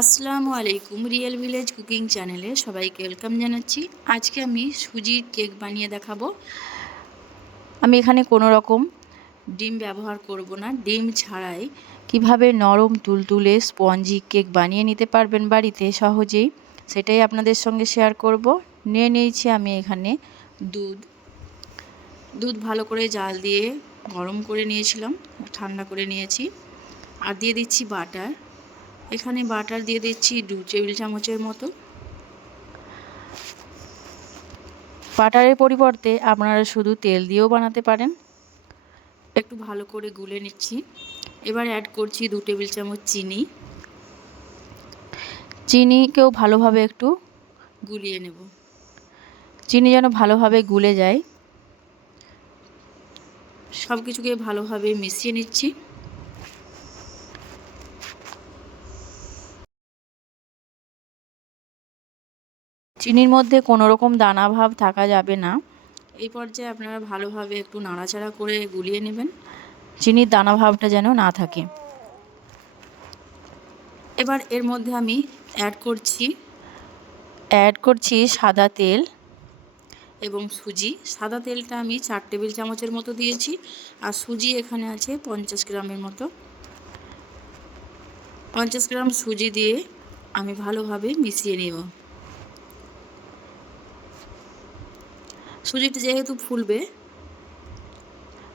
আসসালামু আলাইকুম। Real village cooking চ্যানেলে সবাইকে ওয়েলকাম জানাচ্ছি। আজকে আমি সুজির কেক বানিয়ে দেখাবো। আমি এখানে কোনো রকম ডিম ব্যবহার করব না। ডিম ছাড়াই কিভাবে নরম তুলতুলে স্পঞ্জি কেক বানিয়ে নিতে পারবেন বাড়িতে সহজেই, সেটাই আপনাদের সঙ্গে শেয়ার করব। নিয়ে নিয়েছি আমি এখানে দুধ ভালো করে জাল দিয়ে গরম করে নিয়েছিলাম, ঠান্ডা করে নিয়েছি। আর দিয়ে দিচ্ছি বাটার। এখানে বাটার দিয়ে দিচ্ছি 2 টেবিল চামচের মতো। বাটারের পরিবর্তে আপনারা শুধু তেল দিয়েও বানাতে পারেন। একটু ভালো করে গুলে নিচ্ছি। এবার অ্যাড করছি 2 টেবিল চামচ চিনি। চিনিকেও ভালোভাবে একটু গুলিয়ে নেব। চিনি যেন ভালোভাবে গুলে যায়, সব কিছুকে ভালোভাবে মিশিয়ে নিচ্ছি। চিনির মধ্যে কোনো রকম দানা ভাব থাকা যাবে না। এই পর্যায়ে আপনারা ভালোভাবে একটু নাড়াচাড়া করে গুলিয়ে নেবেন, চিনির দানা ভাবটা যেন না থাকে। এবার এর মধ্যে আমি অ্যাড করছি সাদা তেল এবং সুজি। সাদা তেলটা আমি 4 টেবিল চামচের মতো দিয়েছি, আর সুজি এখানে আছে 50 গ্রামের মতো। 50 গ্রাম সুজি দিয়ে আমি ভালোভাবে মিশিয়ে নেব। সুজিটা যেহেতু ফুলবে,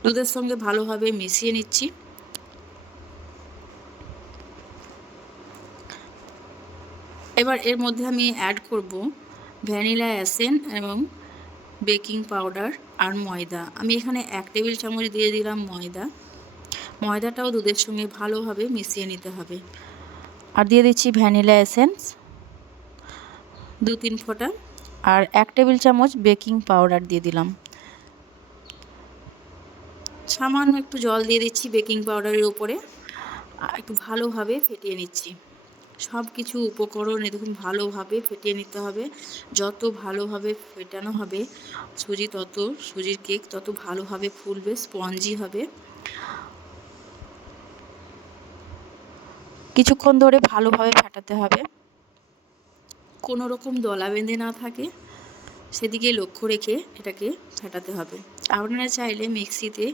দুধের সঙ্গে ভালোভাবে মিশিয়ে নিচ্ছি। এবার এর মধ্যে আমি অ্যাড করব ভ্যানিলা এসেন্স এবং বেকিং পাউডার আর ময়দা। আমি এখানে 1 টেবিল চামচ দিয়ে দিলাম ময়দাটাও দুধের সঙ্গে ভালোভাবে মিশিয়ে নিতে হবে। আর দিয়ে দিচ্ছি ভ্যানিলা এসেন্স 2-3 ফোঁটা, আর 1 টেবিল চামচ বেকিং পাউডার দিয়ে দিলাম। সামান্য একটু জল দিয়ে দিচ্ছি বেকিং পাউডারের উপরে, একটু ভালোভাবে ফেটিয়ে নিচ্ছি। সব কিছু উপকরণ দেখুন ভালোভাবে ফেটিয়ে নিতে হবে। যত ভালোভাবে ফেটানো হবে সুজির কেক তত ভালোভাবে ফুলবে, স্পঞ্জি হবে। কিছুক্ষণ ধরে ভালোভাবে ফেটাতে হবে, কোনো রকম দলা বেঁধে না থাকে সেদিকে লক্ষ্য রেখে এটাকে ফেটাতে হবে। আপনারা চাইলে মিক্সিতে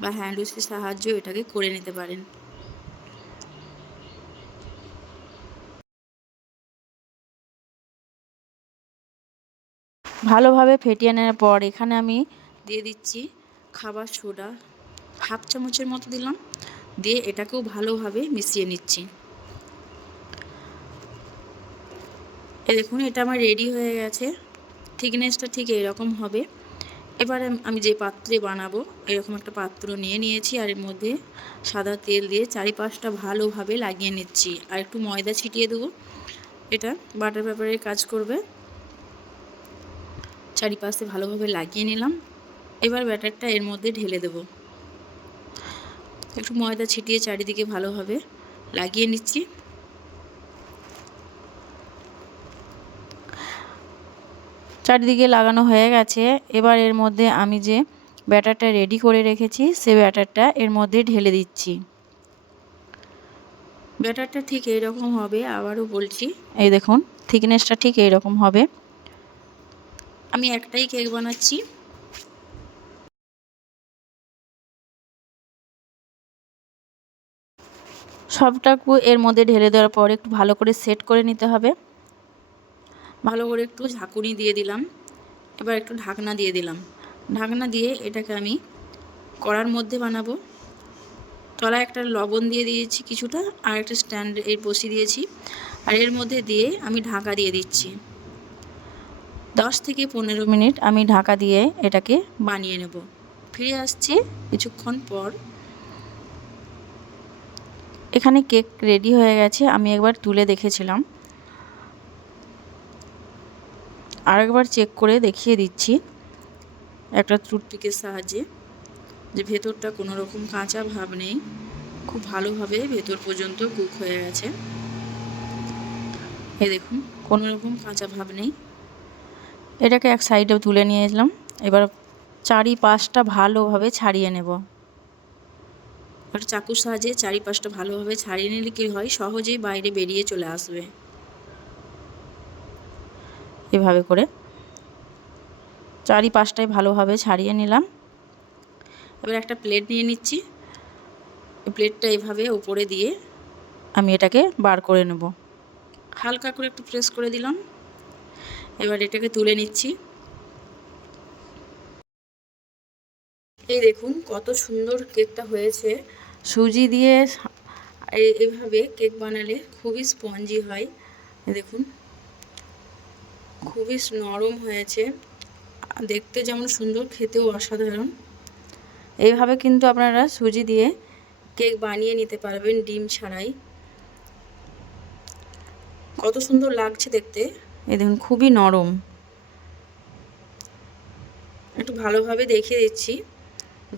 বা হ্যান্ড উইস্কের সাহায্যে এটাকে করে নিতে পারেন। ভালোভাবে ফেটিয়ে নেওয়ার পর এখানে আমি দিয়ে দিচ্ছি খাবার সোডা, 1/2 চামচের মতো দিলাম, দিয়ে এটাকেও ভালোভাবে মিশিয়ে নিচ্ছি। দেখুন এটা আমার রেডি হয়ে গেছে। থিকনেসটা ঠিক এরকম হবে। এবারে আমি যে পাত্রে বানাবো এরকম একটা পাত্র নিয়ে নিয়েছি, আর এর মধ্যে সাদা তেল দিয়ে চারিপাশটা ভালোভাবে লাগিয়ে নিচ্ছি, আর একটু ময়দা ছিটিয়ে দেবো। এটা বাটার পেপারের কাজ করবে। চারিপাশে ভালোভাবে লাগিয়ে নিলাম। এবার ব্যাটারটা এর মধ্যে ঢেলে দেব। একটু ময়দা ছিটিয়ে চারিদিকে ভালোভাবে লাগিয়ে নিচ্ছি। চারিদিকে লাগানো হয়ে গেছে। এবার এর মধ্যে আমি যে ব্যাটারটা রেডি করে রেখেছি সে ব্যাটারটা এর মধ্যে ঢেলে দিচ্ছি। ব্যাটারটা ঠিক এইরকম হবে, আবারও বলছি, এই দেখুন থিকনেসটা ঠিক এইরকম হবে। আমি একটাই কেক বানাচ্ছি। সবটাকু এর মধ্যে ঢেলে দেওয়ার পর একটু ভালো করে সেট করে নিতে হবে। ভালো করে একটু ঝাঁকুনি দিয়ে দিলাম। এবার একটু ঢাকনা দিয়ে দিলাম। ঢাকনা দিয়ে এটাকে আমি কড়ার মধ্যে বানাবো। তলায় একটা লবণ দিয়ে দিয়েছি কিছুটা, আর একটা স্ট্যান্ড বসিয়ে দিয়েছি, আর এর মধ্যে দিয়ে আমি ঢাকা দিয়ে দিচ্ছি। 10 থেকে 15 মিনিট আমি ঢাকা দিয়ে এটাকে বানিয়ে নেব। ফিরে আসছি কিছুক্ষণ পর। এখানে কেক রেডি হয়ে গেছে। আমি একবার তুলে দেখেছিলাম, আরেকবার চেক করে দেখিয়ে দিচ্ছি একটা টুথপিকের সাহায্যে যে ভেতরটা কোনো রকম কাঁচা ভাব নেই, খুব ভালোভাবে ভেতর পর্যন্ত কুক হয়ে গেছে। এই দেখুন কোনো রকম কাঁচা ভাব নেই। এটাকে এক সাইডে তুলে নিয়ে এলাম। এবার চারিপাশটা ভালোভাবে ছাড়িয়ে নেব। একটা চাকুর সাহায্যে চারিপাশটা ভালোভাবে ছাড়িয়ে নিলে কী হয়, সহজেই বাইরে বেরিয়ে চলে আসবে। এভাবে করে চারিপাশটায় ভালোভাবে ছাড়িয়ে নিলাম। এবার একটা প্লেট নিয়ে নিচ্ছি। প্লেটটা এভাবে উপরে দিয়ে আমি এটাকে বার করে নেব। হালকা করে একটু প্রেস করে দিলাম। এবার এটাকে তুলে নিচ্ছি। এই দেখুন কত সুন্দর কেকটা হয়েছে। সুজি দিয়ে এভাবে কেক বানালে খুবই স্পঞ্জি হয়। দেখুন খুবই নরম হয়েছে, দেখতে যেমন সুন্দর, খেতেও অসাধারণ। এইভাবে কিন্তু আপনারা সুজি দিয়ে কেক বানিয়ে নিতে পারবেন ডিম ছাড়াই। কত সুন্দর লাগছে দেখতে। এই দেখুন খুবই নরম। একটু ভালোভাবে দেখিয়ে দিচ্ছি।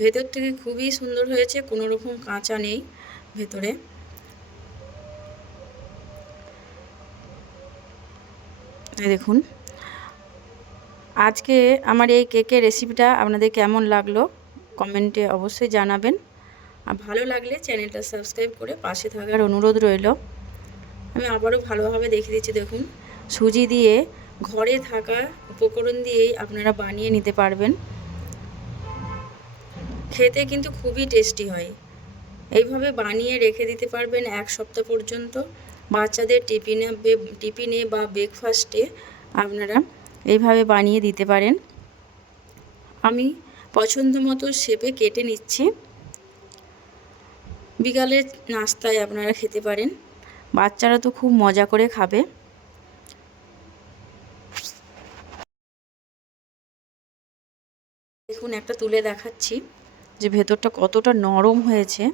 ভেতর থেকে খুবই সুন্দর হয়েছে, কোনো রকম কাঁচা নেই ভেতরে। এই দেখুন আজকে আমার এই কেকের রেসিপিটা আপনাদের কেমন লাগলো কমেন্টে অবশ্যই জানাবেন। আর ভালো লাগলে চ্যানেলটা সাবস্ক্রাইব করে পাশে থাকার অনুরোধ রইল। আমি আবারও ভালোভাবে দেখিয়ে দিচ্ছি। দেখুন সুজি দিয়ে ঘরে থাকা উপকরণ দিয়েই আপনারা বানিয়ে নিতে পারবেন। খেতে কিন্তু খুবই টেস্টি হয়। এইভাবে বানিয়ে রেখে দিতে পারবেন 1 সপ্তাহ পর্যন্ত। বাচ্চাদের টিফিনে বা ব্রেকফাস্টে আপনারা এইভাবে বানিয়ে দিতে পারেন। আমি পছন্দ মতো শেপে কেটে নিচ্ছি। বিকালের নাস্তায় আপনারা খেতে পারেন। বাচ্চারা তো খুব মজা করে খাবে। দেখুন একটা তুলে দেখাচ্ছি যে ভেতরটা কতটা নরম হয়েছে,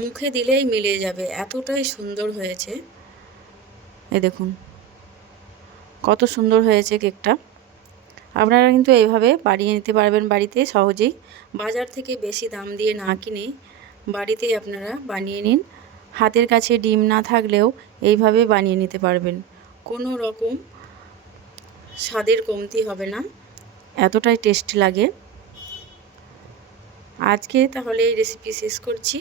মুখে দিলেই মিলে যাবে, এতটাই সুন্দর হয়েছে। এই দেখুন কত সুন্দর হয়েছে কেকটা। আপনারা কিন্তু এইভাবে বানিয়ে নিতে পারবেন বাড়িতে সহজেই। বাজার থেকে বেশি দাম দিয়ে না কিনে বাড়িতেই আপনারা বানিয়ে নিন। হাতের কাছে ডিম না থাকলেও এইভাবে বানিয়ে নিতে পারবেন। কোনো রকম স্বাদের কমতি হবে না, এতটাই টেস্টি লাগে। আজকে তাহলে এই রেসিপি শেষ করছি।